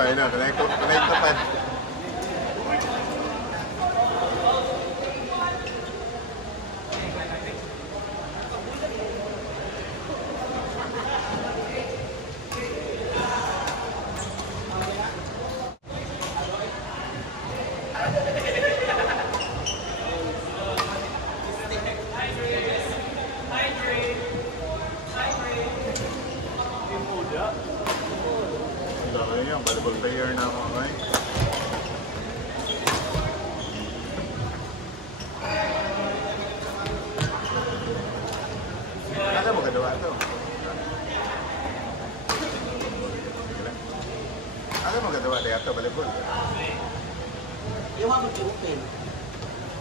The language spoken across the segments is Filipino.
Ay na, connect na pa. Yung volleyball player na ako ngayon. Ano mo gagawa ito? Ano mo gagawa ito? Volleyball? Yung ako di-open.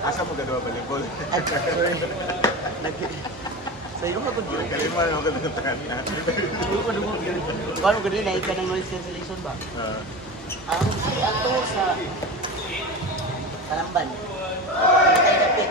Asa mo gagawa volleyball? Sa iyo ako di-open. Kalimutan mo gagawa niya. Paano ganun na ika ng noise cancellation ba? Ang ato sa Kalamban. Ay kapit.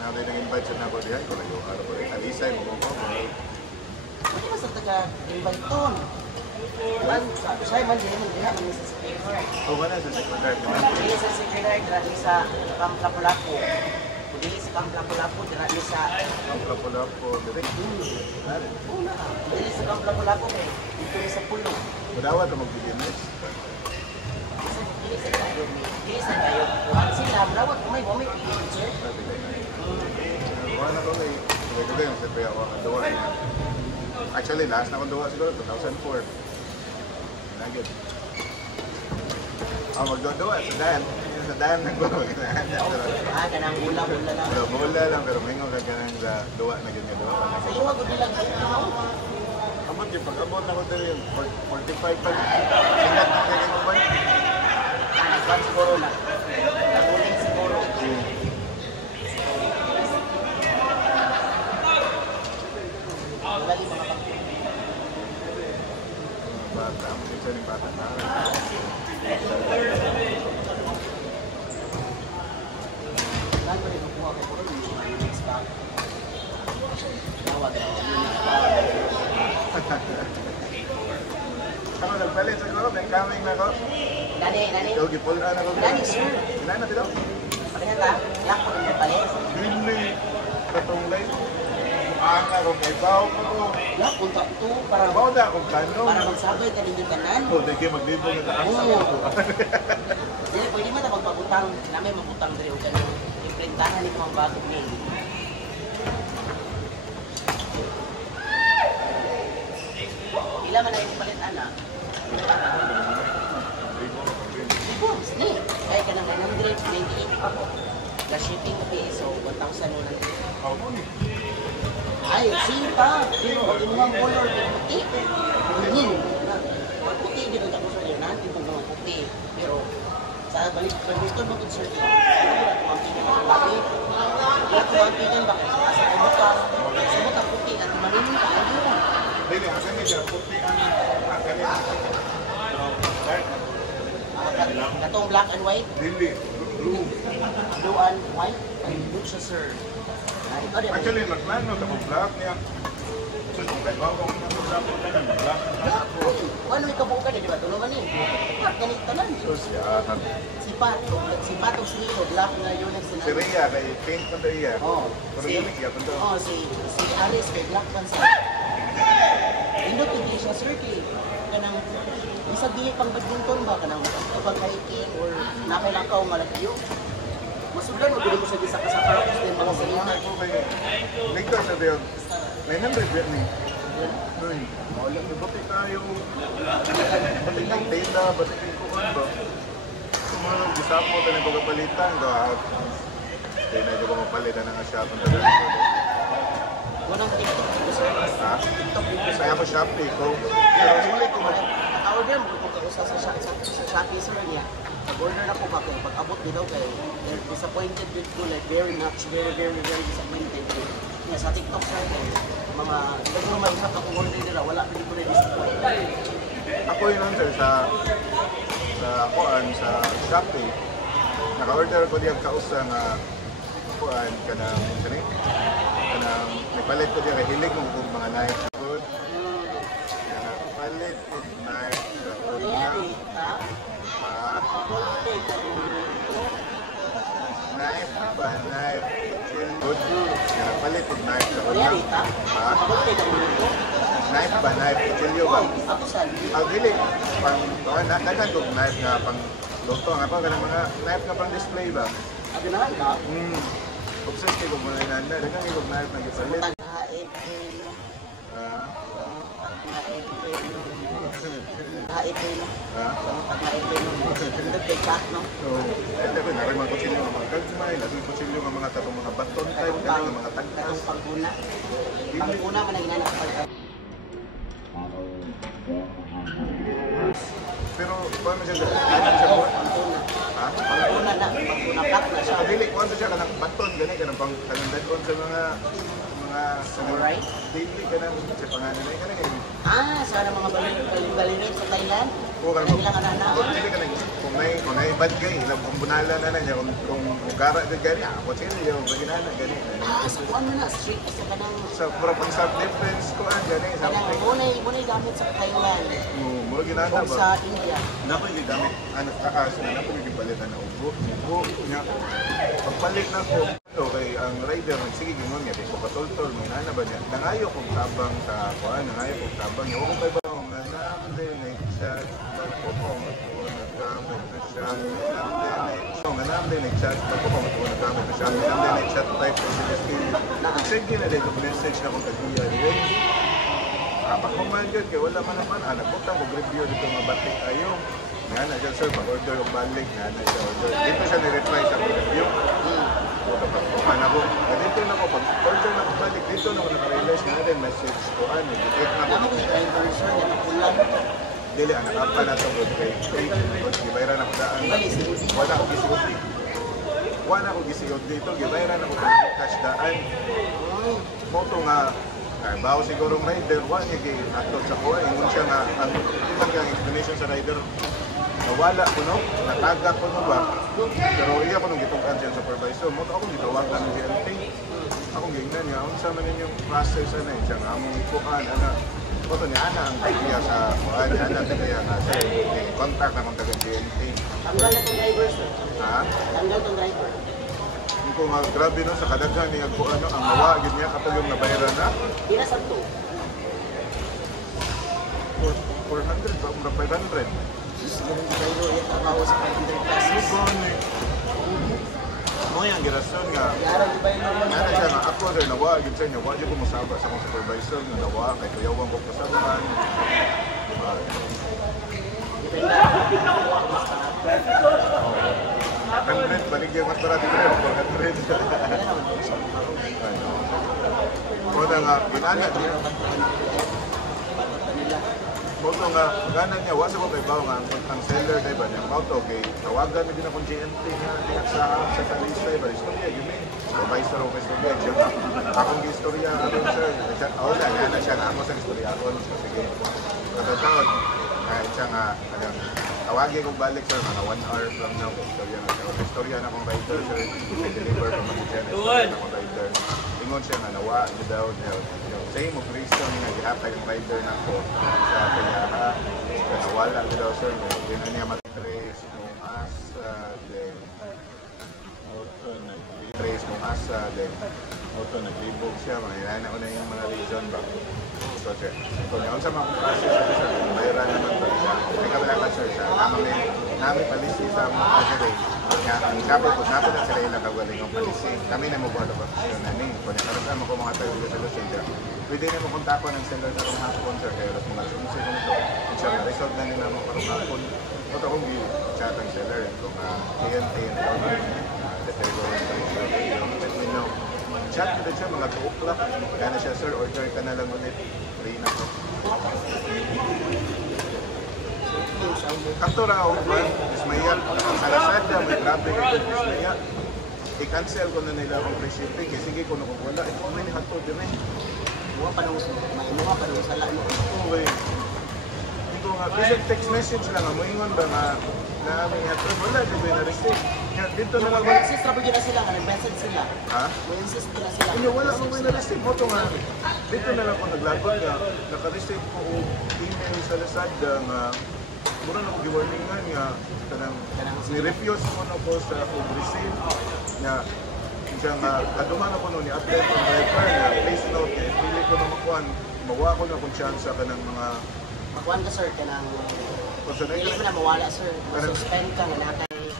Nabi nag-invite siya na ako diyan. Kung nag-uara ko rin. Alisay mo mo. Hindi ba sa taga-invite ton? Siya man din mo diha man sa secretary. O wala sa secretary. Dili sa secretary dili sa Camp Lapu-Lapu. Dili sa Camp Lapu-Lapu dili sa Camp Lapu-Lapu direct. Una. Dili sa Camp Lapu-Lapu kay dito sa pulo. Mudawa ito mag-business. Dili sa kayo. Dili sa kayo. Sila brawat may picture. Wala ko kay ito din sa kaya ako duwa niya. Actually, last na akong duwa siguro 2004. Nagit. Magduduwa sa Dan. Sa Dan nagduwa. Kanang bula-bula lang. Bula lang, pero may nga ganang sa duwa na ganyan duwa. Sa iyo ako lang ikaw. Abot yung pag-abot na ko dali 45 pa. Singat na ganyan mo ba? Nagpan siguro na. Naguling siguro. Wala yung mga pangkita. Bata, isa yung bata na. Saan ko rin kukuha ko puro yung units pa. Tawag na units pa. Ano, nagpalit siguro, may coming na ko. Dani. Ikaw, gipulra na ko. Dani, sir. Kailan na dito? Pakihan ka, yak ko rin palit. Really, katunglay. Ang ako kay Bao ko ko. Yak, punta ito para Bao na akong kano. magsabay ka rin yung kanan. O, dahil maglibo na taas sa Oo. ko. Dili, pwede mo na magpagutang. Namin magutang rin yung kanan. Imprintahan ito ang bago niya. Ila man na yung palit, anak. Bombs, ni. Kaya ka ng 198 pa ko. The shipping fee, so 1,000 mo lang. Ay, sinta. Pero ang inyong color, puti. Pagin. Puti, dito tapos sa iyo. Nanti po mga puti. Pero, sa balik, pag-ito mo kung sir, ano ba ito ang tingin ng laki? Ito ang tingin ba? Sa ibuka. Sa ibuka puti. At maninong ka, ano ba? Dili, asa niya siya, puti ang kanina. Katong black and white? Dili, blue. Blue and white? Ay, blue siya, sir. Actually, nagplano sa black niya. Kaya bago ko na black ko na black. Ano ikabuka niya, di ba? Tulungan niya. Ganito lang. Si Patong Suyo, black na yun ang Si sinabi. Rhea, kay Pink pa ito iya. Oo. Pero yun, iya pa ito. Oo, si Alice kay Black Pansa. Indot hindi siya, sir, kay kanang isa di pang badminton ba kanang kapag hiking or nakilakaw malakayo. Masudan mo dili mo sa gisa ka sa parks din mga salina. Later sa Bill, 900 bit ni. Uy, maulit na buti tayo. Buti ng tela, buti ng kuhan ba? Sumarang gisap mo tayo ng pagkapalitan. Kaya na ito ko mapalitan ng shop ang tagal. Unang TikTok ko, sir. Ha? TikTok ko, sir. Kaya ko Shopee ko. Pero huli ko mag... Order mo kung kausa sa Shopee, sir, niya. Nag-order ako ba kung pag-abot nito kay disappointed with ko, like very disappointed. Nga sa TikTok, sir, mga nagmamahirap ako order nila, wala pa dito na disappointed. Ako yun sir, sa Shopee, naka-order ko diyan kausa nga kuan kanang nagpalit ko diyan hilig mo kung mga knife good. Nagpalit ko knife. yan, ita. Ha? Ako na ito mo. Knife ba? Knife? Kutsilyo ba? Ako sa Dili. Dagan kong knife nga pang luto. Nga pa, ganang mga knife nga pang display ba? Abi na ita. Obsessed ko muna yung nanda. Dagan kong knife na gipalit. Haid. Haid ko no. Haid ko no. Hindi kay kat no. So, ito ko narin mga kutsilyo nga mga kagmay. Nasong kutsilyo nga mga tatong mga baton type. Ganang mga tagtas. Paguna. Paguna man ang ginanap pag. Pero, paano siya? Ano siya po? Paguna. Ha? Paguna na. Paguna kat na siya. Dili, kung siya kanang baton, gani ka ng pangandagon sa mga Samurai? Dili ka ng sa pangalan na yun. Sana mga balirin sa Thailand. Oo, Ang ilang anak. dili ka ng kung may bad guy, ilang kung bunala na na niya, kung gara ka gani, ako sila yung baginana, gani. So ano na, street sa kanang Sa pura pang self-defense ko, gani, something. munay gamit sa Thailand. Mura ginana O ba? sa India. Naku yung gamit, anak taas na naku yung palitan na ubo. Ubo niya. Pagpalit na ko, okay, ang rider, sige ginoon niya, di ko patultol, may nana ba niya? Nangayo kong tabang sa kuhan, nangayo kong tabang niya. Huwag kong kayo ba, nanamdinig siya, nagpupunod nagamit na siya, nanamdinig siya, nagpupunod nagamit na siya, nanamdinig siya, type of suggestion. Sige na dito, message na kong kagiyan. Kapag kumagod kayo, wala man naman, nagputang kong review dito mga batik ayo. Nga na dyan sir, mag-order yung balik, nga na siya order. Dito siya ni-reply sa review. Ano ko, dito na ko, pag-order na ko balik, dito na ko nakarealize nga din, message ko, nag-edit na ko. Naman ko driver sir, na nakulang. Dili, anak, apa na ito, good pay. Gibayran ako daan. Wala ako gisiod dito. Wala ako gisiod dito, gibayran ako cash daan. Moto nga, bawo sigurong rider, wala niya atod sa kuha. Ingon siya nga, ang ibang kang explanation sa rider, nawala ko no, nataga ko no ba? Pero iya ko nung gitugan siya supervisor, mo akong gitawagan ng GLT. Akong gingnan niya, kung sa man ninyong process na yun, siya nga among ikuan, Oto ni Ana ang idea sa kuan, ni Ana kaya nga siya, contact na kong taga GLT. Tanggal na itong driver sir. Ha? Tanggal itong driver. Hindi ko nga grabe no, sa kadaghan niya ko ang nawa, gid niya kapag yung nabayaran na. Pila sa to? 400 ba? 500? Yung driver, yung trabaho sa 500 pesos. Mo yung girason nga. Yarang di ba yung normal Ano siya nga, ako sir, nawa, gid sa inyo, wala ko masaba sa akong supervisor, nga nawa, kay kuyawan ko kasabahan. Depende. 100, baligyan mas para dito, 400. Muna nga, ginana niya. Muna nga, gana niya, wasa ko kay Bao nga, ang seller, diba, niyang auto, kay tawagan na din akong GNT nga, diyan sa Kalisa, diba, istorya, yun eh. Supervisor ako kay istorya, siya nga, akong istorya, sir, wala, gana siya nga, ako sa istorya, ako, sige, katataon, siya nga, tawagin kong balik, sir, mga 1 hour from now, istorya na siya, istorya na akong rider, sir, i-deliver pa mag-gen, istorya na akong rider, ingon siya nga, nawa, daw, same of reason nga gihatag ang rider na ako sa Piñaha. Kasi wala ko daw sir, yun na niya matrace kung asa din. Auto nag-trace kung asa din. Auto nag-libog siya, mahirana ko na yung mga reason ba. So sir, ito niya, kung sa mga process sir, bayaran naman ba siya. May kabala ka sir, siya, namin palisi sa mga kagari. Ang sabi ko, napo na sila ilang kagaling ang palisi. Kami na mo buhat ang profesyon na ni. Kung nakarasama ko mga tayo sa Lucida, pwede na mo kontakon ng seller sa akong hapon sir, kaya mas mga sunsi ko nito. Kung siya, result na nila mo parang hapon. Ito akong chat ang seller, kung TNT na daw na let me know. Chat ko din siya, mga 2 o'clock. Kaya na siya, sir, order ka na lang ulit. Free na ko. After raw, Ismaya, sa Lazada, may traffic ito, Ismaya. I-cancel ko na nila akong free shipping. Sige ko na kung wala. Ito may hatod yun eh. Mga panahon sa lalo. Okay. Ito nga, visit text message lang. Moingon ba nga namin hatod? Wala, di ba na-receive? Dito na lang. Mag-insist na na sila, nag-message sila. Ha? Mag-insist na sila. Hindi, wala akong may na-receive. Ito nga, dito na lang ako naglabag nga. Naka-receive ko email sa Lazada nga mura na ko giwarningan nga kanang ni-refuse mo na ko sa food receipt na siya nga, kaduman ako nun, i-attend ang driver niya, please note, pili ko na makuhan, mawa ko na kung siyansa ka ng mga, Makuhan ka sir, kanang kung sa hindi mo na mawala sir. Suspend ka nga nakay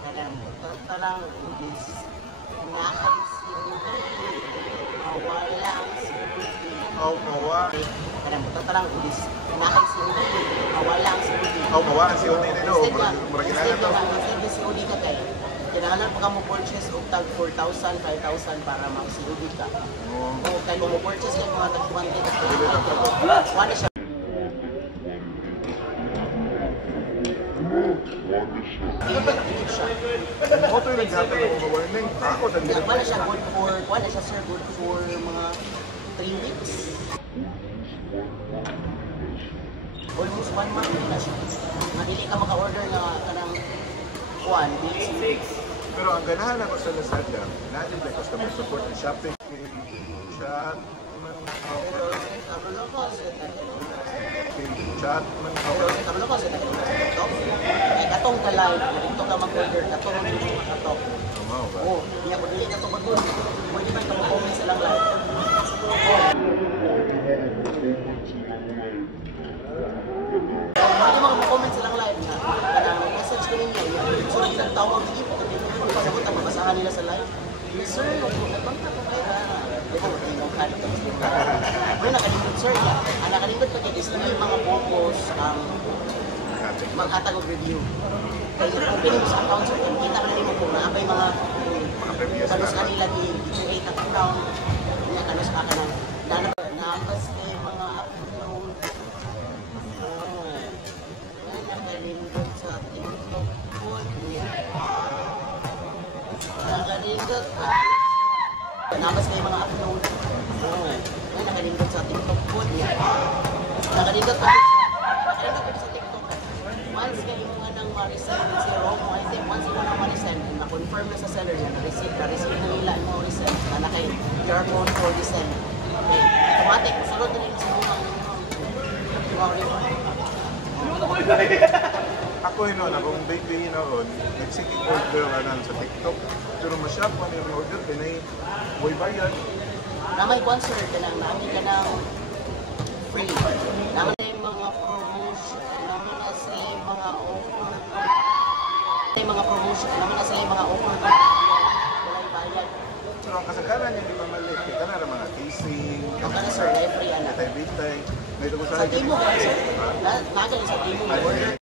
kanang talang is nakay mawala mawa, kanang talang is nakay mawala ang sigudi. mawaan si Uni nilo, maraginalan to. Instead na sigudi ka kay kailangan pa ka mo purchase og tag 4,000, 5,000 para maksigudi ka. O kay mo purchase kay mga tag 20 wala siya. Ako ito yung naghatag ng mga warning, ako sa Yeah, wala siya good for, wala siya sir good for mga 3 weeks. Almost 1 month na siya. Madili ka maka-order na kanang 1 week. Pero ang ganahan ako sa Lazada, natin na customer support ng shopping, chat, Kabalo ko sa TikTok. Ay katong ka live, dito ka mag-order, katong dito ka katok. Oo, niya ko dili ka to mag-order. Pwede man ka mag-comment sa lang live. Pwede mo mag-comment sa lang live na kanang message ko ninyo. So, nagtawag dito, pasabot ang mabasahan nila sa live. Yes sir, nagbangka ko kayo ha. Ito, tingnan ka dito. Pero nakalingkod sir niya. Ang nakalingkod pa kaya is mga focus maghatag og review. Kaya opening mo sa account sir, kita ka na mo kung naabay mga kanus kanila i-create ang account. Kaya kanus ka na naabas kay mga upload. Nakalingkod sa TikTok po. Nakalingkod nabas kayo mga upload. Nakalingkod sa TikTok po. Nakalingkod pa sa TikTok. Once kayo mga nang ma-resend si Romo, I think once mo nang ma-resend, na-confirm na sa seller niya, na-receive na nila ang mga resend, na kay jar code for resend. Okay, automatic, sunod na rin sa mga Ako yun, akong baby noon, nag-seeking order sa TikTok. Pero masyap pa may order, pinay, boy bayad. Namay sponsor ka lang, namin ka ng free. Naman na yung mga promotion, naman na sa mga offer. Mga promotion, naman na sa mga offer. Walang bayad. Pero ang kasagaran niya, di ba mali? Kaya na mga casing, Ang ka na sir, na free anak. bitay-bitay. May tugo Sa Timo, sir. Nasa sa Timo, order